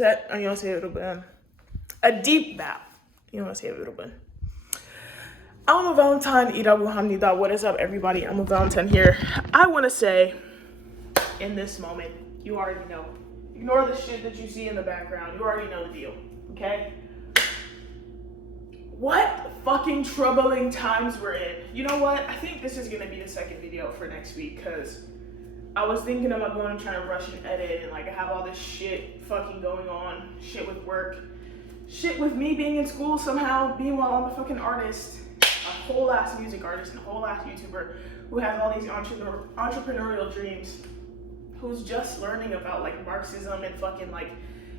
안녕하세요 여러분. A deep bow. 안녕하세요 여러분. I'm a Valentine이라고 합니다. What is up everybody? I'm a Valentine here. I want to say in this moment, you already know. Ignore the shit that you see in the background. You already know the deal. Okay? What fucking troubling times we're in. You know what? I think this is going to be the second video for next week because I was thinking about going and trying to rush and edit and like I have all this shit fucking going on. Shit with work. Shit with me being in school somehow. Meanwhile, I'm a fucking artist. A whole ass music artist and a whole ass YouTuber who has all these entrepreneurial dreams. Who's just learning about like Marxism and fucking like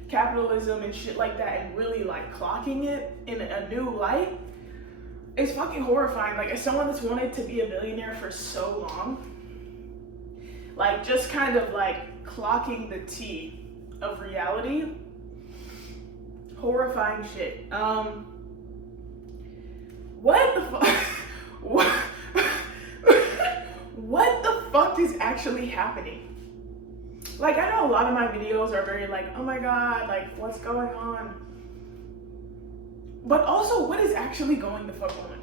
capitalism and shit like that and really like clocking it in a new light. It's fucking horrifying. Like as someone that's wanted to be a billionaire for so long, like just kind of like clocking the T of reality. Horrifying shit. What the fuck? What the fuck is actually happening? Like I know a lot of my videos are very like, oh my god, like what's going on? But also what is actually going the fuck on?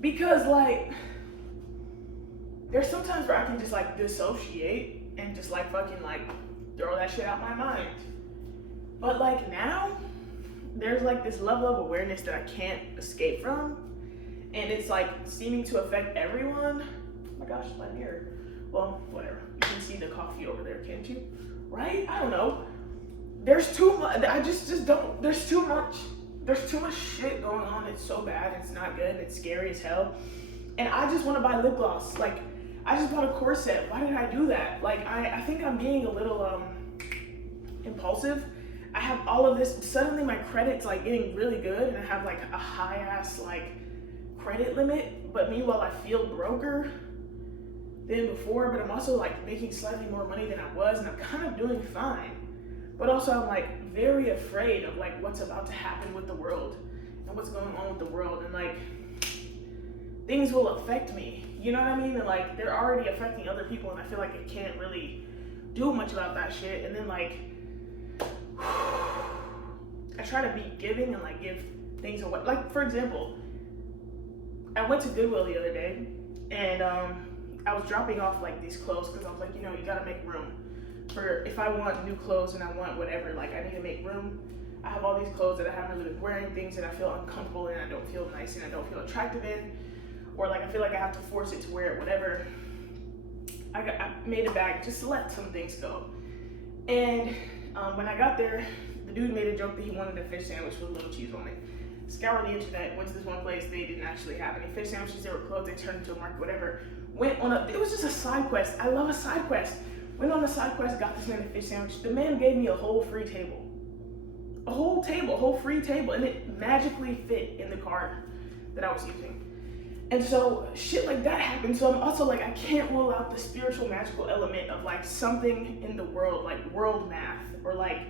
Because like there's sometimes where I can just like dissociate and just like fucking like throw that shit out my mind. But like now, there's like this level of awareness that I can't escape from. And it's like seeming to affect everyone. Oh my gosh, my mirror. Well, whatever. You can see the coffee over there, can't you? Right? I don't know. There's too much. I just don't. There's too much. There's too much shit going on. It's so bad. It's not good. It's scary as hell. And I just want to buy lip gloss. Like, I just bought a corset. Why did I do that? Like, I think I'm being a little impulsive. I have all of this. Suddenly my credit's like getting really good and I have like a high ass like credit limit. But meanwhile I feel broker than before, but I'm also like making slightly more money than I was and I'm kind of doing fine. But also I'm like very afraid of like what's about to happen with the world and what's going on with the world and like things will affect me. You know what I mean? And like they're already affecting other people and I feel like I can't really do much about that shit. And then like I try to be giving and like give things away. Like for example, I went to Goodwill the other day and I was dropping off like these clothes because I was like, you know, you gotta make room for if I want new clothes and I want whatever, like I need to make room. I have all these clothes that I haven't really been wearing, things that I feel uncomfortable in, I don't feel nice and I don't feel attractive in, or like I feel like I have to force it to wear it, whatever. I made a bag just to let some things go. And when I got there, the dude made a joke that he wanted a fish sandwich with a little cheese on it. Scoured the internet, went to this one place, they didn't actually have any fish sandwiches, they were closed, they turned into a market, whatever. It was just a side quest. I love a side quest. Went on a side quest, got this man a fish sandwich. The man gave me a whole free table. A whole free table, and it magically fit in the cart that I was using. And so shit like that happened. So I'm also like, I can't rule out the spiritual magical element of like something in the world, like world math, or like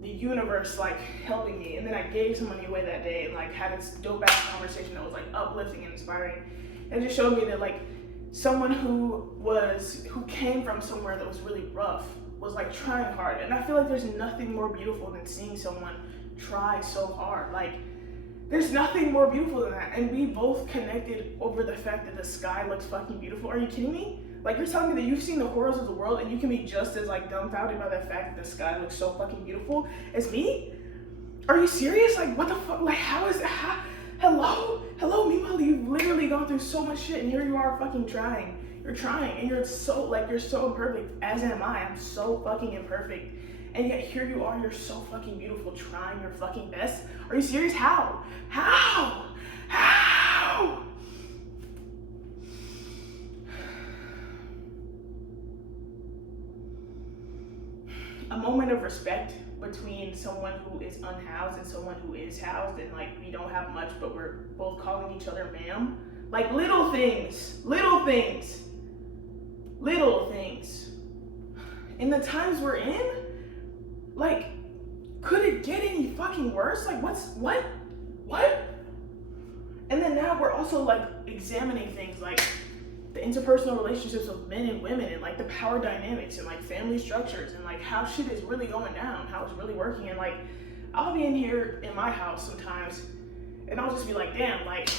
the universe like helping me. And then I gave some money away that day and like had this dope ass conversation that was like uplifting and inspiring. And it just showed me that like someone who came from somewhere that was really rough was like trying hard. And I feel like there's nothing more beautiful than seeing someone try so hard. Like there's nothing more beautiful than that. And we both connected over the fact that the sky looks fucking beautiful. Are you kidding me? Like you're telling me that you've seen the horrors of the world and you can be just as like dumbfounded by the fact that the sky looks so fucking beautiful as me? Are you serious? Like what the fuck? Like how is that? Hello? Meanwhile, you've literally gone through so much shit and here you are fucking trying. You're trying and you're so imperfect, as am I. I'm so fucking imperfect. And yet here you are, you're so fucking beautiful, trying your fucking best. Are you serious? How? A moment of respect between someone who is unhoused and someone who is housed, and like we don't have much, but we're both calling each other ma'am. Like little things. In the times we're in, like, could it get any fucking worse? Like, what? And then now we're also like examining things like, the interpersonal relationships of men and women, and like the power dynamics, and like family structures, and like how shit is really going down, how it's really working. And like I'll be in here in my house sometimes and I'll just be like, damn, like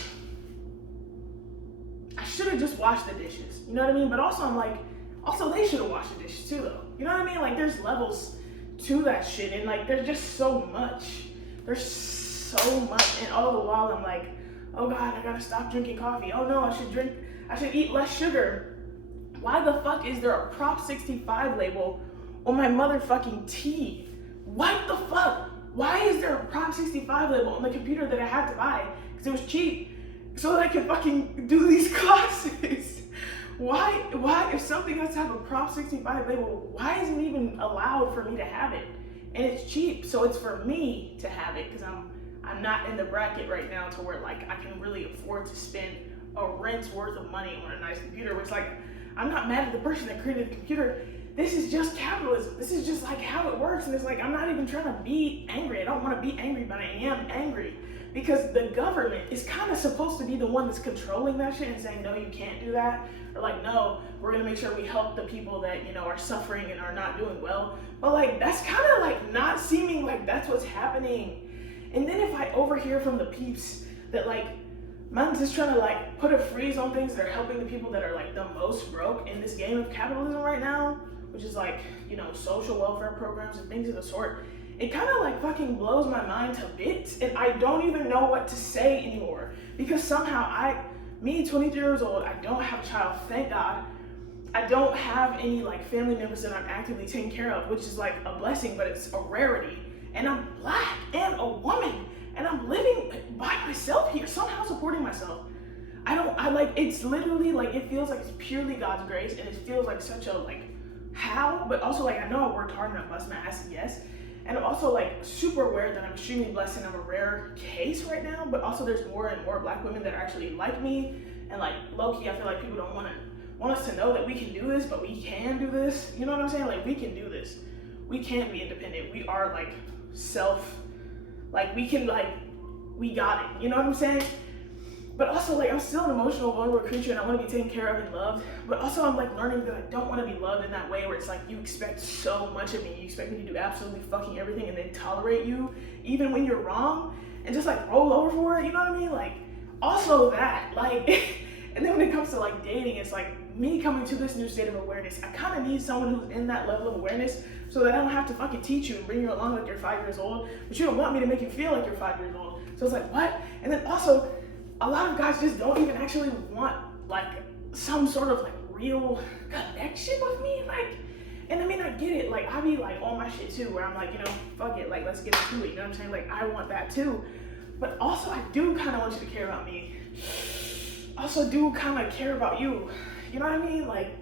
I should have just washed the dishes, you know what I mean? But also I'm like, also they should have washed the dishes too though, you know what I mean? Like there's levels to that shit, and like there's just so much, and all the while I'm like, oh God, I gotta stop drinking coffee. Oh no, I should eat less sugar. Why the fuck is there a Prop 65 label on my motherfucking tea? What the fuck? Why is there a Prop 65 label on the computer that I had to buy because it was cheap so that I could fucking do these classes? Why, if something has to have a Prop 65 label, why isn't it even allowed for me to have it? And it's cheap, so it's for me to have it because I'm not in the bracket right now to where like I can really afford to spend a rent's worth of money on a nice computer, which like, I'm not mad at the person that created the computer. This is just capitalism. This is just like how it works. And it's like, I'm not even trying to be angry. I don't want to be angry, but I am angry because the government is kind of supposed to be the one that's controlling that shit and saying, no, you can't do that. Or like, no, we're going to make sure we help the people that, you know, are suffering and are not doing well. But like, that's kind of like not seeming like that's what's happening. And then if I overhear from the peeps that like, man's just trying to like put a freeze on things that are helping the people that are like the most broke in this game of capitalism right now, which is like, you know, social welfare programs and things of the sort. It kind of like fucking blows my mind to bits, and I don't even know what to say anymore because somehow me, 23 years old, I don't have a child, thank God. I don't have any like family members that I'm actively taking care of, which is like a blessing, but it's a rarity. And I'm Black and a woman, and I'm living by myself here, somehow supporting myself. It's literally like, it feels like it's purely God's grace, and it feels like such a like, how? But also like, I know I worked hard and I bust my ass, yes. And I'm also like super aware that I'm extremely blessed and I'm a rare case right now, but also there's more and more Black women that are actually like me. And like low-key, I feel like people don't want us to know that we can do this, but we can do this. You know what I'm saying? Like we can do this. We can be independent. We are like we got it. You know what I'm saying? But also like, I'm still an emotional, vulnerable creature and I want to be taken care of and loved. But also I'm like learning that I don't want to be loved in that way where it's like, you expect so much of me. You expect me to do absolutely fucking everything and then tolerate you even when you're wrong and just like roll over for it. You know what I mean? Like also that, like, and then when it comes to like dating, it's like me coming to this new state of awareness. I kind of need someone who's in that level of awareness so that I don't have to fucking teach you and bring you along like you're 5 years old, but you don't want me to make you feel like you're 5 years old. So it's like, what? And then also, a lot of guys just don't even actually want like some sort of like real connection with me. Like, and I mean, I get it. Like, I be like on my shit too, where I'm like, you know, fuck it, like, let's get into it. You know what I'm saying? Like, I want that too. But also, I do kind of want you to care about me. Also, do kind of care about you. You know what I mean? Like,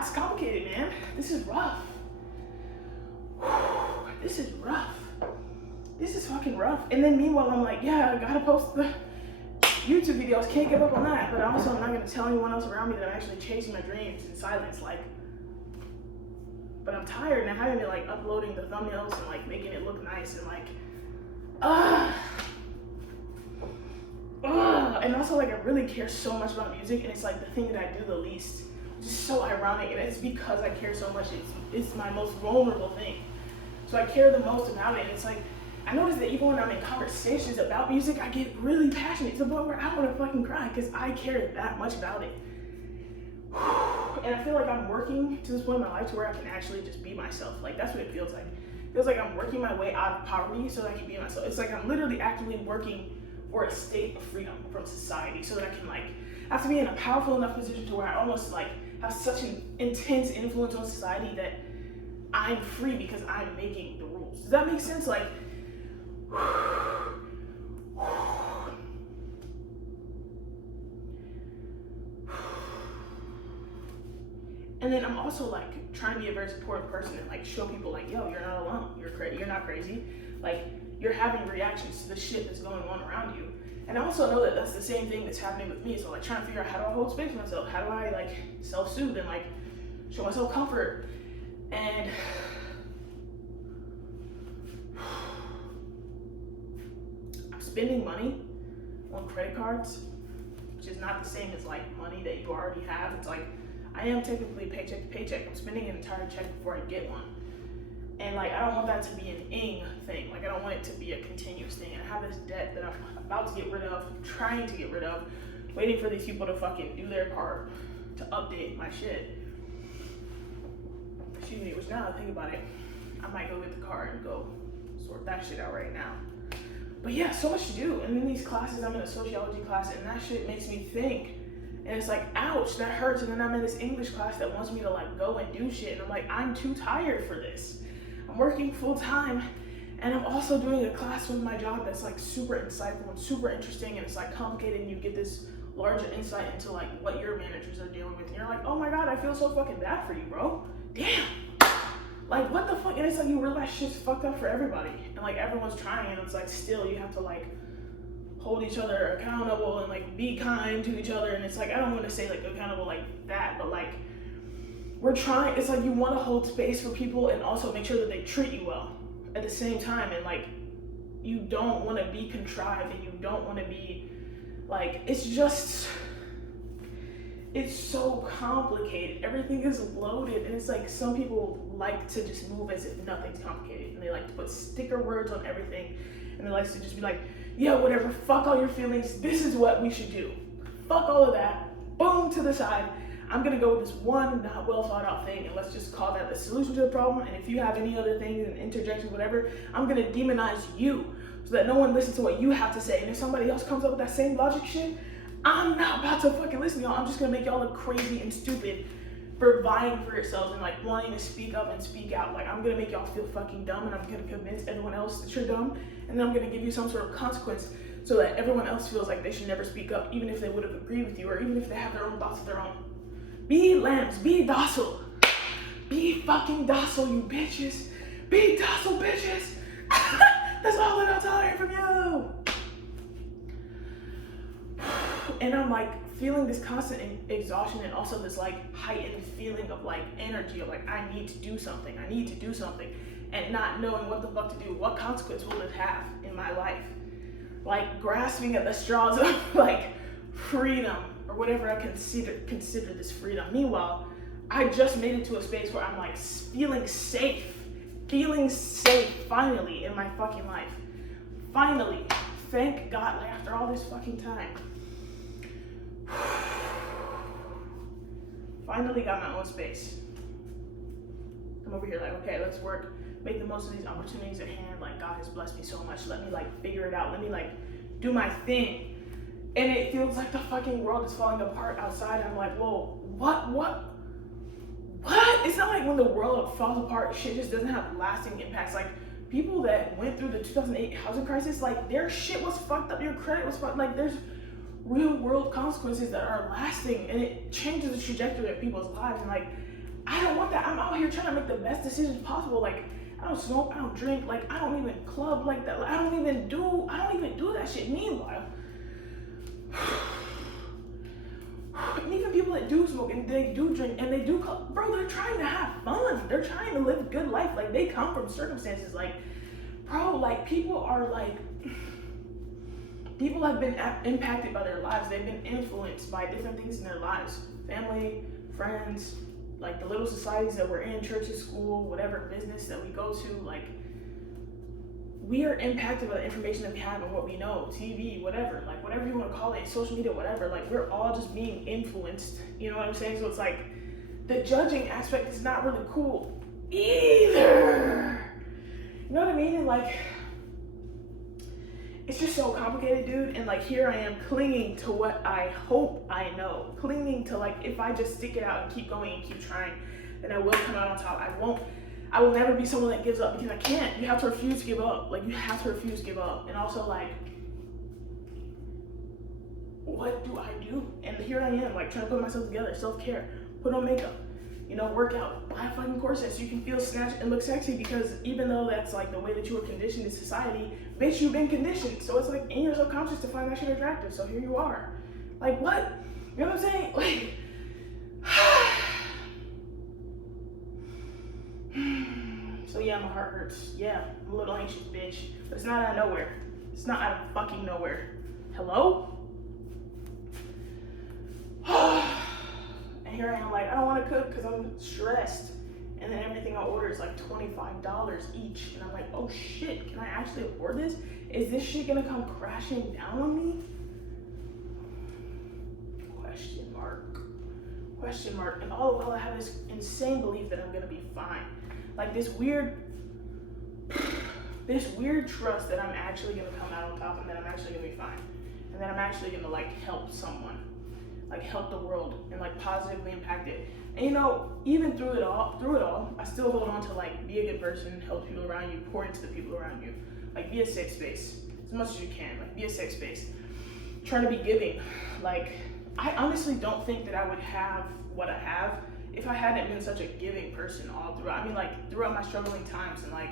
it's complicated, man. This is rough. This is rough. This is fucking rough. And then meanwhile, I'm like, yeah, I gotta post the YouTube videos. Can't give up on that. But also, I'm not gonna tell anyone else around me that I'm actually chasing my dreams in silence. Like, but I'm tired and I haven't been like uploading the thumbnails and like making it look nice and like, and also like I really care so much about music, and it's like the thing that I do the least, which is so ironic, and it's because I care so much. It's my most vulnerable thing, so I care the most about it. And it's like, I notice that even when I'm in conversations about music, I get really passionate to the point where I want to fucking cry because I care that much about it. And I feel like I'm working to this point in my life to where I can actually just be myself. Like, that's what it feels like. It feels like I'm working my way out of poverty so that I can be myself. It's like I'm literally actively working for a state of freedom from society so that I can like, I have to be in a powerful enough position to where I almost like have such an intense influence on society that I'm free because I'm making the rules. Does that make sense? Like, and then I'm also like trying to be a very supportive person and like show people like, yo, you're not alone. You're not crazy. Like, you're having reactions to the shit that's going on around you. And I also know that that's the same thing that's happening with me. So like trying to figure out, how do I hold space for myself? How do I like self-soothe and like show myself comfort? And I'm spending money on credit cards which is not the same as like money that you already have. It's like I am technically paycheck to paycheck. I'm spending an entire check before I get one. And like, I don't want that to be an ing thing. Like, I don't want it to be a continuous thing. And I have this debt that I'm about to get rid of, trying to get rid of, waiting for these people to fucking do their part to update my shit. Excuse me, which now that I think about it, I might go get the car and go sort that shit out right now. But yeah, so much to do. And in these classes, I'm in a sociology class, and that shit makes me think. And it's like, ouch, that hurts. And then I'm in this English class that wants me to like go and do shit. And I'm like, I'm too tired for this. I'm working full time, and I'm also doing a class with my job that's like super insightful and super interesting, and it's like complicated, and you get this larger insight into like what your managers are dealing with. And you're like, oh my God, I feel so fucking bad for you, bro. Damn. Like, what the fuck? And it's like, you realize shit's fucked up for everybody. And like, everyone's trying, and it's like, still, you have to like hold each other accountable and like be kind to each other. And it's like, I don't want to say like accountable like that, but like, we're trying. It's like, you want to hold space for people and also make sure that they treat you well at the same time. And like, you don't want to be contrived, and you don't want to be like, it's so complicated. Everything is loaded, and it's like, some people like to just move as if nothing's complicated, and they like to put sticker words on everything, and they like to just be like, yeah, whatever, fuck all your feelings, this is what we should do. Fuck all of that, boom, to the side. I'm gonna go with this one not well thought out thing, and let's just call that the solution to the problem. And if you have any other things and interjections, whatever, I'm gonna demonize you so that no one listens to what you have to say. And if somebody else comes up with that same logic shit, I'm not about to fucking listen to y'all. I'm just gonna make y'all look crazy and stupid for vying for yourselves and like wanting to speak up and speak out. Like, I'm gonna make y'all feel fucking dumb, and I'm gonna convince everyone else that you're dumb, and then I'm gonna give you some sort of consequence so that everyone else feels like they should never speak up, even if they would have agreed with you, or even if they have their own thoughts of their own. Be lambs, be docile. Be fucking docile, you bitches. Be docile, bitches. That's all that I'm tolerating from you. And I'm like feeling this constant exhaustion, and also this like heightened feeling of like energy of like, I need to do something, and not knowing what the fuck to do. What consequence will this have in my life? Like, grasping at the straws of like freedom, or whatever I consider this freedom. Meanwhile, I just made it to a space where I'm like feeling safe finally in my fucking life. Finally, thank God, like after all this fucking time. Finally got my own space. I'm over here like, okay, let's work, make the most of these opportunities at hand. Like, God has blessed me so much. Let me like figure it out. Let me like do my thing. And it feels like the fucking world is falling apart outside. And I'm like, whoa, what? It's not like when the world falls apart, shit just doesn't have lasting impacts. Like, people that went through the 2008 housing crisis, like, their shit was fucked up, your credit was fucked. Like, there's real world consequences that are lasting, and it changes the trajectory of people's lives. And like, I don't want that. I'm out here trying to make the best decisions possible. Like, I don't smoke, I don't drink, like, I don't even club like that. Like, I don't even do that shit. Meanwhile, and even people that do smoke and they do drink and they do club, bro, they're trying to have fun. They're trying to live a good life. Like, they come from circumstances, like, bro, like, people have been impacted by their lives. They've been influenced by different things in their lives. Family, friends, like the little societies that we're in, churches, school, whatever business that we go to. Like, we are impacted by the information that we have and what we know, TV, whatever, like whatever you want to call it, social media, whatever. Like, we're all just being influenced, you know what I'm saying? So it's like, the judging aspect is not really cool either. You know what I mean? And like, it's just so complicated, dude. And like, here I am clinging to what I hope I know, clinging to like, if I just stick it out and keep going and keep trying, then I will come out on top. I will never be someone that gives up, because I can't. You have to refuse to give up. Like, you have to refuse to give up. And also, like, what do I do? And here I am, like, trying to put myself together, self-care, put on makeup, you know, work out, buy a fucking corset so you can feel snatched and look sexy, because even though that's like the way that you were conditioned in society, bitch, you've been conditioned. So it's like in your subconscious to find that shit attractive. So here you are. Like, what? You know what I'm saying? Like, so yeah, my heart hurts. Yeah, I'm a little anxious, bitch. But it's not out of nowhere. It's not out of fucking nowhere. Hello? And here I am like, I don't want to cook because I'm stressed. And then everything I order is like $25 each. And I'm like, oh shit, can I actually afford this? Is this shit gonna come crashing down on me? Question mark. Question mark. And all the while I have this insane belief that I'm gonna be fine. Like this weird trust that I'm actually gonna come out on top and that I'm actually gonna be fine. And that I'm actually gonna like help someone. Like help the world and like positively impact it. And you know, even through it all, I still hold on to like be a good person, help people around you, pour into the people around you. Like be a safe space as much as you can. Like be a safe space. Try to be giving. Like I honestly don't think that I would have what I have if I hadn't been such a giving person all throughout. I mean, like throughout my struggling times, and like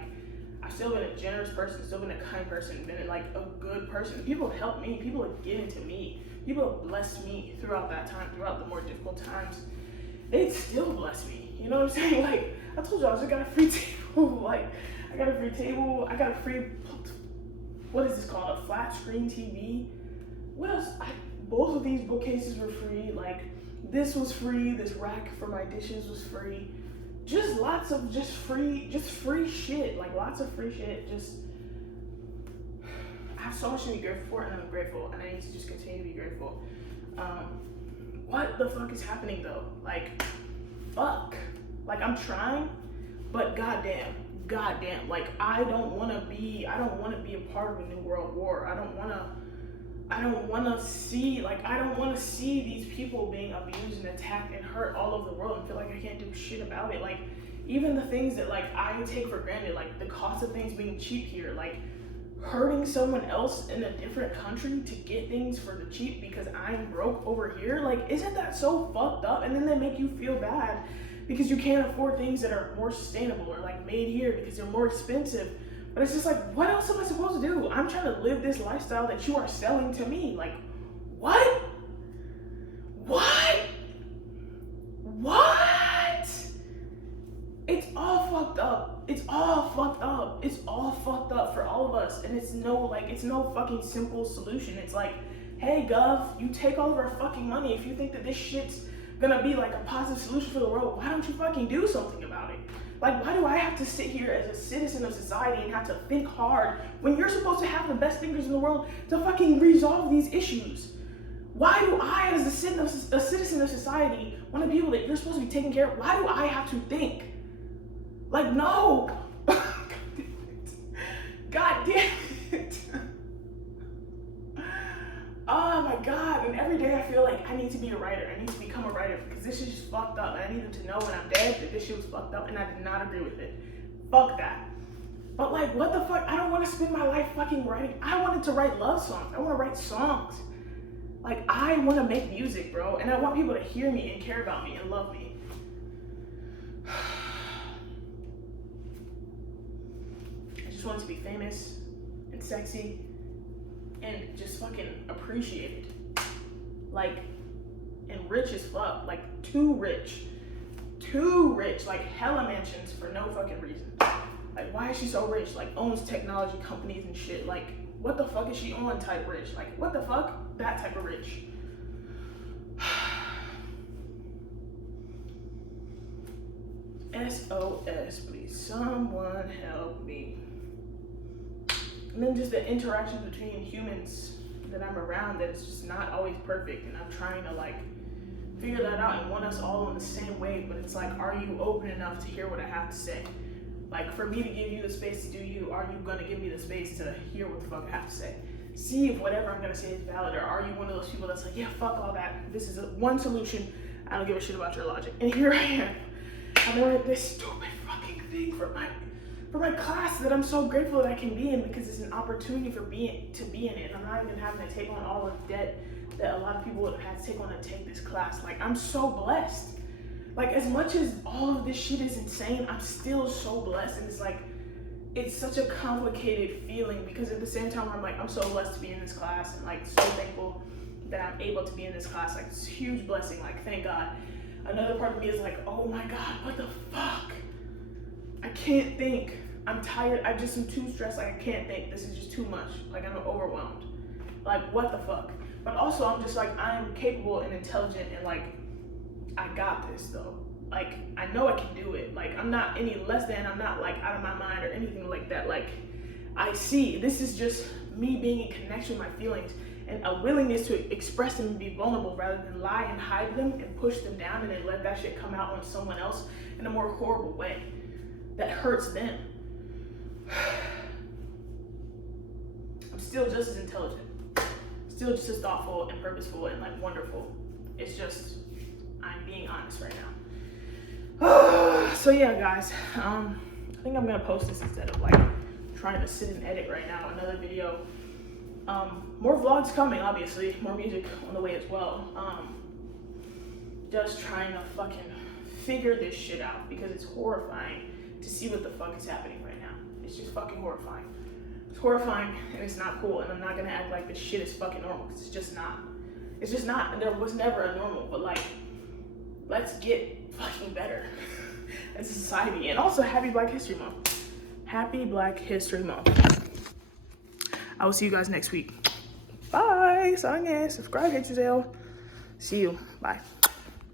I've still been a generous person, still been a kind person, been like a good person. People have helped me, people have given to me, people have blessed me throughout that time, throughout the more difficult times. They still bless me. You know what I'm saying? Like I told you, I just got a free table. Like I got a free table. I got a free, what is this called? A flat screen TV. What else? Both of these bookcases were free. Like this was free. This rack for my dishes was free. Just lots of free shit. Like lots of free shit. Just I have so much to be grateful for, and I'm grateful, and I need to just continue to be grateful. What the fuck is happening though? Like, fuck. Like I'm trying, but goddamn. Like I don't want to be a part of a new world war. I don't want to see these people being abused and attacked and hurt all over the world and feel like I can't do shit about it. Like even the things that like I take for granted, like the cost of things being cheap here, like hurting someone else in a different country to get things for the cheap because I'm broke over here. Like isn't that so fucked up? And then they make you feel bad because you can't afford things that are more sustainable or like made here because they're more expensive. But it's just like, what else am I supposed to do? I'm trying to live this lifestyle that you are selling to me. Like, what? It's all fucked up. It's all fucked up for all of us. And it's no fucking simple solution. It's like, hey, Gov, you take all of our fucking money. If you think that this shit's gonna be like a positive solution for the world, why don't you fucking do something about it? Like, why do I have to sit here as a citizen of society and have to think hard when you're supposed to have the best thinkers in the world to fucking resolve these issues? Why do I, as a citizen of society, one of the people that you're supposed to be taking care of, why do I have to think? Like, no. God damn it. Oh my God. And every day I feel like I need to be a writer. I need to become a writer because this shit is fucked up. And I need them to know when I'm dead that this shit was fucked up and I did not agree with it. Fuck that. But like, what the fuck? I don't want to spend my life fucking writing. I wanted to write love songs. I want to write songs. Like, I want to make music, bro. And I want people to hear me and care about me and love me. I just want to be famous and sexy and just fucking appreciated. Like, and rich as fuck. Like, too rich. Like, hella mansions for no fucking reason. Like, why is she so rich? Like, owns technology companies and shit. Like, what the fuck is she on type rich? Like, what the fuck? That type of rich. SOS, please. Someone help me. And then just the interactions between humans that I'm around, that it's just not always perfect. And I'm trying to like figure that out and want us all in the same way. But it's like, are you open enough to hear what I have to say? Like, for me to give you the space to do you, are you gonna give me the space to hear what the fuck I have to say? See if whatever I'm gonna say is valid, or are you one of those people that's like, yeah, fuck all that. This is one solution. I don't give a shit about your logic. And here I am. I'm learning this stupid fucking thing for my class that I'm so grateful that I can be in because it's an opportunity to be in it. I'm not even having to take on all of the debt that a lot of people would have had to take on to take this class. Like, I'm so blessed. Like, as much as all of this shit is insane, I'm still so blessed. And it's like, it's such a complicated feeling because at the same time, I'm like, I'm so blessed to be in this class and like so thankful that I'm able to be in this class. Like, it's a huge blessing. Like, thank God. Another part of me is like, oh my God, what the fuck? I can't think. I'm tired. I'm too stressed. Like, I can't think. This is just too much. Like, I'm overwhelmed. Like, what the fuck? But also, I'm just like, I'm capable and intelligent and like, I got this though. Like, I know I can do it. Like, I'm not any less than, I'm not like out of my mind or anything like that. Like, I see, this is just me being in connection with my feelings and a willingness to express them and be vulnerable rather than lie and hide them and push them down and then let that shit come out on someone else in a more horrible way that hurts them. I'm still just as intelligent, still just as thoughtful and purposeful and like wonderful. It's just, I'm being honest right now. So yeah, guys, I think I'm gonna post this instead of like trying to sit and edit right now another video. More vlogs coming, obviously, more music on the way as well. Just trying to fucking figure this shit out because it's horrifying to see what the fuck is happening right now. It's just fucking horrifying. It's horrifying and it's not cool, and I'm not gonna act like this shit is fucking normal because it's just not. It's just not. There was never a normal, but like, let's get fucking better as a society. And also, happy Black History Month. Happy Black History Month. I will see you guys next week. Bye. Sign in, subscribe, hit your tail. See you. Bye.